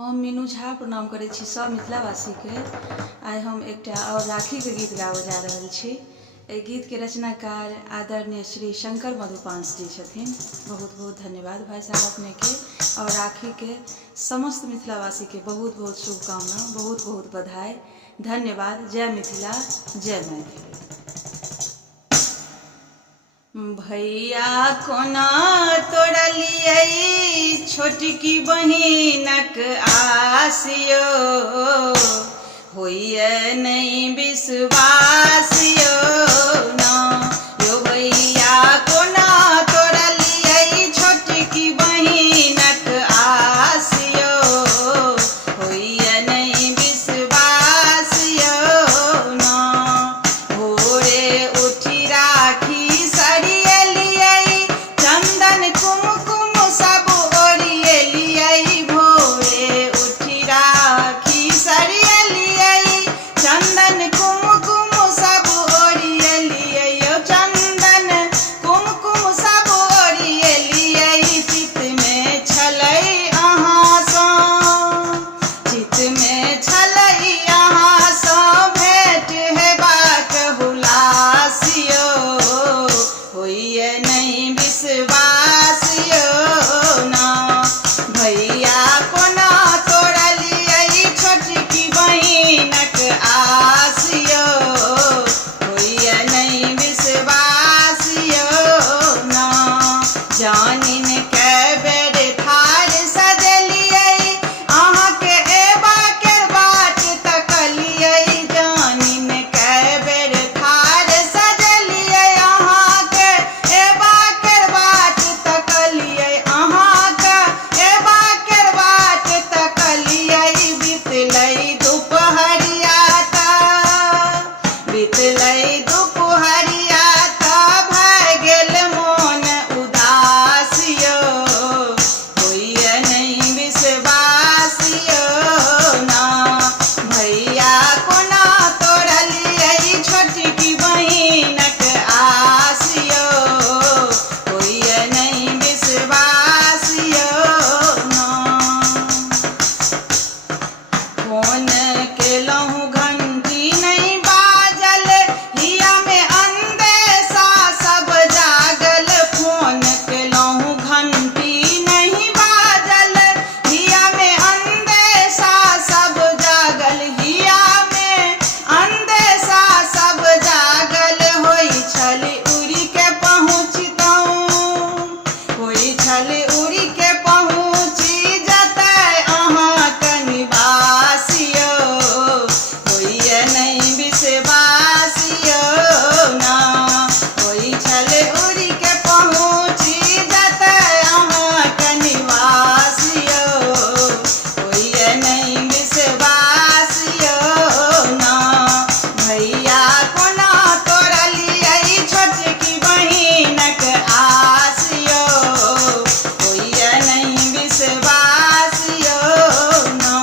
हम मीनू झा प्रणाम करै छी सब मिथिलावासी के। आइ हम एकटा और राखी के गीत गाबऽ जा रहल छी। एहि गीत के रचनाकार आदरणीय श्री शंकर मधुपांस जी छथिन। बहुत बहुत धन्यवाद भाई साहब अपने के। और राखी के समस्त मिथिलावासी के बहुत बहुत शुभकामना, बहुत बहुत बधाई, धन्यवाद। जय मिथिला, जय मैथिली। भैया कोना तोड़लियै छोटकी बहिनक आसियो, होइए नहीं विश्वास यो ना। यो भैया कोना तोड़लियै छोटकी बहिनक आसियो, होइए नहीं विश्वास यो ना। भोरे उठी राखी सरियलियै, चंदन कुमकुम सब ओरियलियै। भोरे उठी राखी सरियलियै, चंदन कुमकुम सब ओरियलियै। यो चंदन कुमकुम सब ओरियलियै। चित में छलै अहाँ सँ, चित में छलै अहाँ सँ भेंट हेबाक हुलास यो, होइए नहीं विश्वास यो ना। भैया कोना तोड़लियै छोटकी बहिनक आस यो, होइए नहीं विश्वास यो ना। जानिन के बेर थार सजलियै, अहाँ के एबा के बाट तकलियै। जानिन के बेर थार सजलियै, अहाँ के एबा के बाट तकलियै। अहाँ के एबा के बाट तकलियै। बितलै दुपहरिया बितलै दुपहरिया भए गेल मोन उदास यो, होइए नहीं विश्वास यो ना। भैया कोना तोड़लियै छोटकी बहिनक आस यो, होइए नहीं विश्वास यो ना। फोन केलहुँ घंटी नहीं बाजल, हिया में अंदेशा सब जागल। फोन केलहुँ घंटी नहीं बाजल, हिया में अंदेशा सब जागल। हिया में अंदेशा सब जागल। होइ छल उड़ि के पहुँचतहुँ, होइ छल उड़ि के पहुँची जतय अहाँक निवास यो, होइए नहीं विश्वास यो ना। होइ छल उड़ि के पहुँची जतय अहाँक निवास यो, होइए नहीं विश्वास यो ना। भैया कोना तोड़लियै छोटकी बहिनक आस यो, होइए नहीं विश्वास यो ना।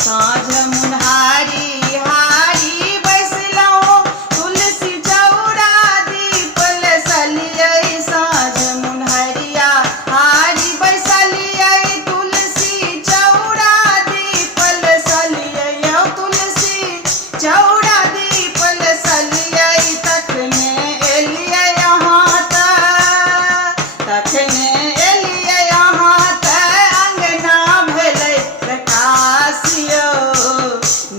साँझ मुन्हारी हारी बैसलहुँ, तुलसी चौरा दीप लेसलियै। साँझ मुन्हरिया हारी बैसलियै, तुलसी चौरा दीप लेसलियै। यौ तुलसी चौरा दीप लेसलियै। तखने एलियै अहाँ तखने एलियै अहाँ अंगना भेलै प्रकाश यो,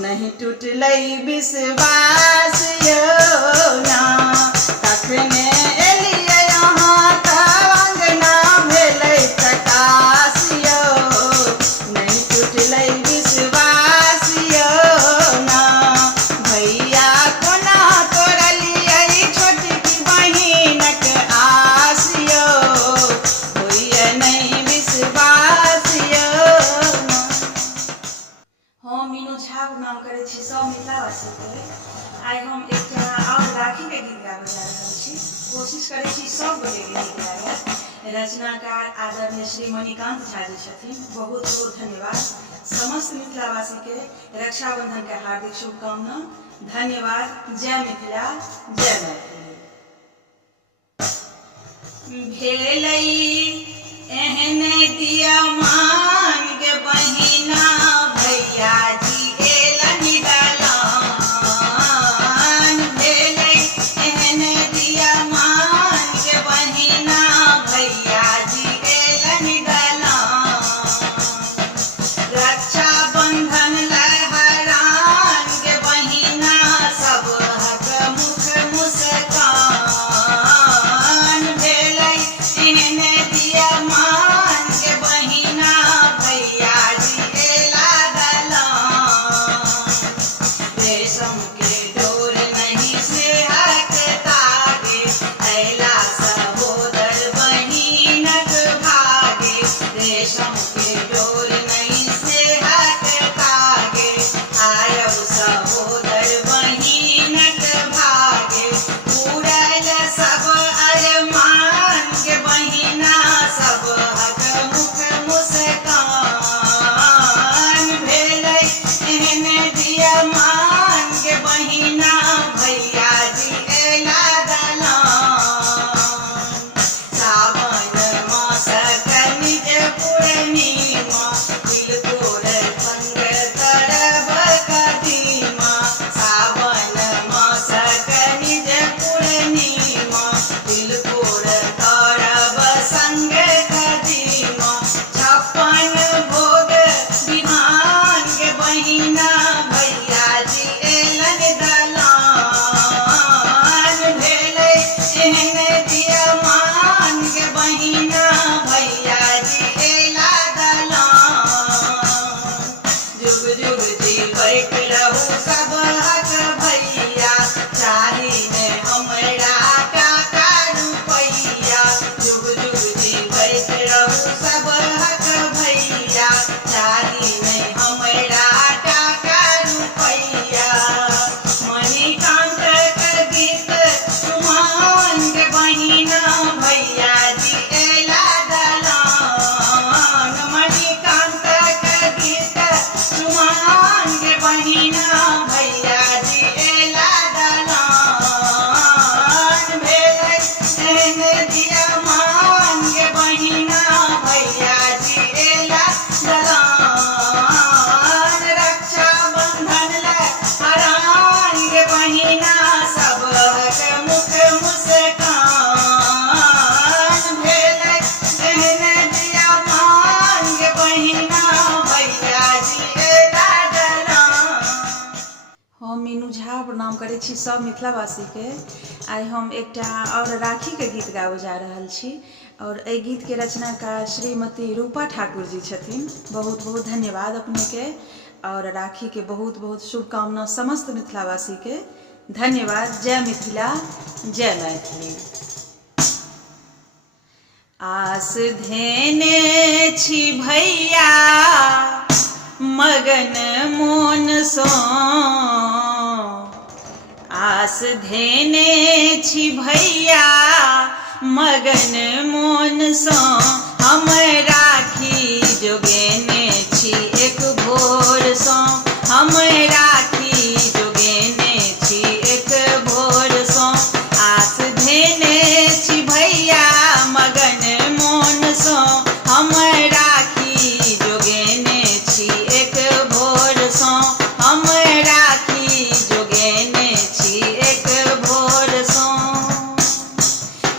नहीं टूटलै विश्वास यो ना। तखने एलियै अहाँ अंगना भेलै प्रकाश यो, नहीं टूटलै विश्वास यो ना। भैया कोना तोड़लियै छोटकी बहिनक आस यो, होइए नहीं विश्वास यो ना। हम मीनू झा प्रणाम करै छी सब मिथिलावासी के। आइ हम एकटा और राखी के गीत गाबऽ जा रहल छी। कोशिश करै छी सब गोटे के गीत गाबऽ। रचनाकार आदरणीय श्री मणिकांत झा जी छथिन। बहुत बहुत धन्यवाद। समस्त मिथिलावासी के रक्षाबंधन के हार्दिक शुभकामना, धन्यवाद। जय मिथिला, जय मैथिली। भेलै एहन दिया मान गे बहिना के डोर नहीं से हटकागे, आयब सहोदर बहिनक भागे, उड़ल सब अरमान के बहिना सब हक मुख मुस्कान, भेलै एहन दियमान के बहिना भैया जी एला दलान, सावन मास कनिज पूर्णिमा, तिलकोर संग करब कदीमा, सावन मास कनिज पूर्णिमा, तिलकोर करब संग कदीमा, 56 भोग विधान के बहिना भैया जी एलन दलान, भेलै एहन दियमान के बहिना भैया जी एला दलान, जुग जुग जीवैत रहू सब हक भैया, चाही ने हमरा टाका रुपैया, जुग जुग जीवैत रहू सब हक भैया, चाही ने हमरा टाका रुपैया, मणिकांत के गीत सुमन के बहिना भैया जी एला दलान, मणिकांत के गीत सुमन के बहिना भैया जी एला दलान, भेलै एहन दियमान के बहिना भैया जी एला दलान, रक्षा बंधन ले हरान के बहिना सब हक मुख मुस्कान, भेलै एहन दियमान के बहिना भैया जी एला दलान। हम मीनू झा प्रणाम करै छी सब मिथिलावासी के। आइ हम एकटा और राखी के गीत गाबऽ जा रहल छी और एहि गीत के रचनाकार श्रीमती रूपा ठाकुर जी छथिन। बहुत बहुत धन्यवाद अपने के और राखी के बहुत बहुत शुभकामना समस्त मिथिलावासी के। धन्यवाद। जय मिथिला, जय मैथिली। आस धेने छी भैया मगन मोन सो, आस धेने छी भैया मगन मोन सो, हम राखी जोगेने छी एक भोर सो, हम राखी जोगेने छी एक भोर सो, आस धेने छी भैया मगन मोन सो, हम राखी जोगेने छी एक भोर सो, हम राखी जोगेने छी एक भोर सो।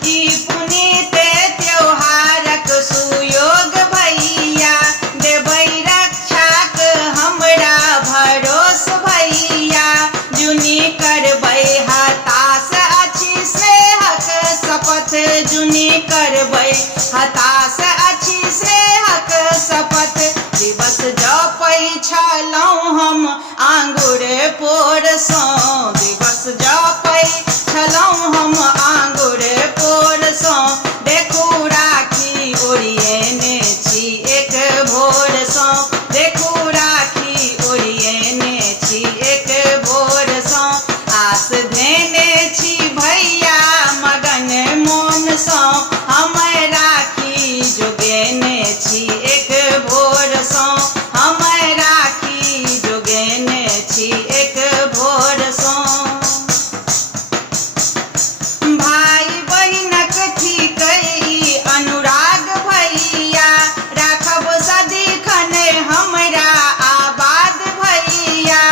ई पुनीत त्योहारक सुयोग भैया, देबै रक्षाक हमरा भरोस भैया, जुनी करबै हताश अछि स्नेहक शपथ, जुनी करबै हताश अछि स्नेहक शपथ, दिवस जपै छलहुँ हम आंगुर पोरसो, दिवस जपै छलहुँ हम आंगुर पोरसो, देखू राखी ओरिएने छी एक भोर सो, देखू राखी ओरिएने छी एक भोर सो, आस धेने छी भैया मगन मोन सो, हम राखी जोगेने छी एक भोर सो, हम राखी जोगेने छी एक भोर सो। भाई बहिनक थिकै अनुराग भैया, राखब सदिखन हमरा आबाद भैया,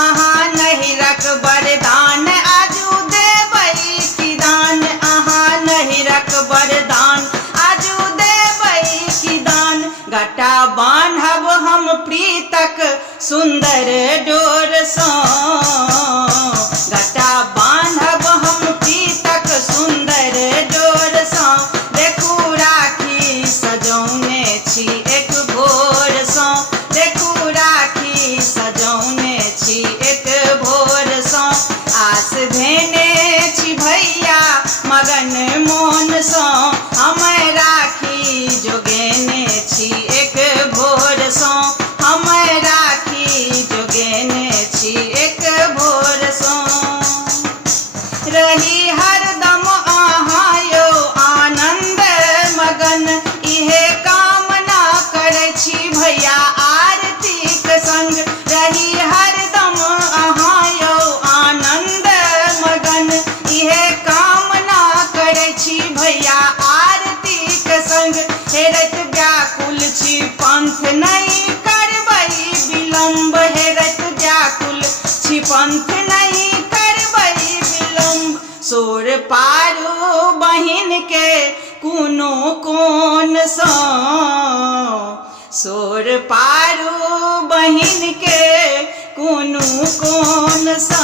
अहाँ नहिरक वरदान आजू देबै कि दान, अहाँ नहिरक वरदान आजू देबै कि दान, गटा बान्हब हम प्रीतक सुंदर डोर सो, गटा बान्हब हम प्रीतक सुंदर डोर सो, देखू राखी सजौने छी एक भोर सो, देखू राखी सजौने छी एक भोर सो, आस धेने छी भैया मगन मोन सो, हम राखी जोगेने छी एक सोर पारू बहिन के कुनु कोन सा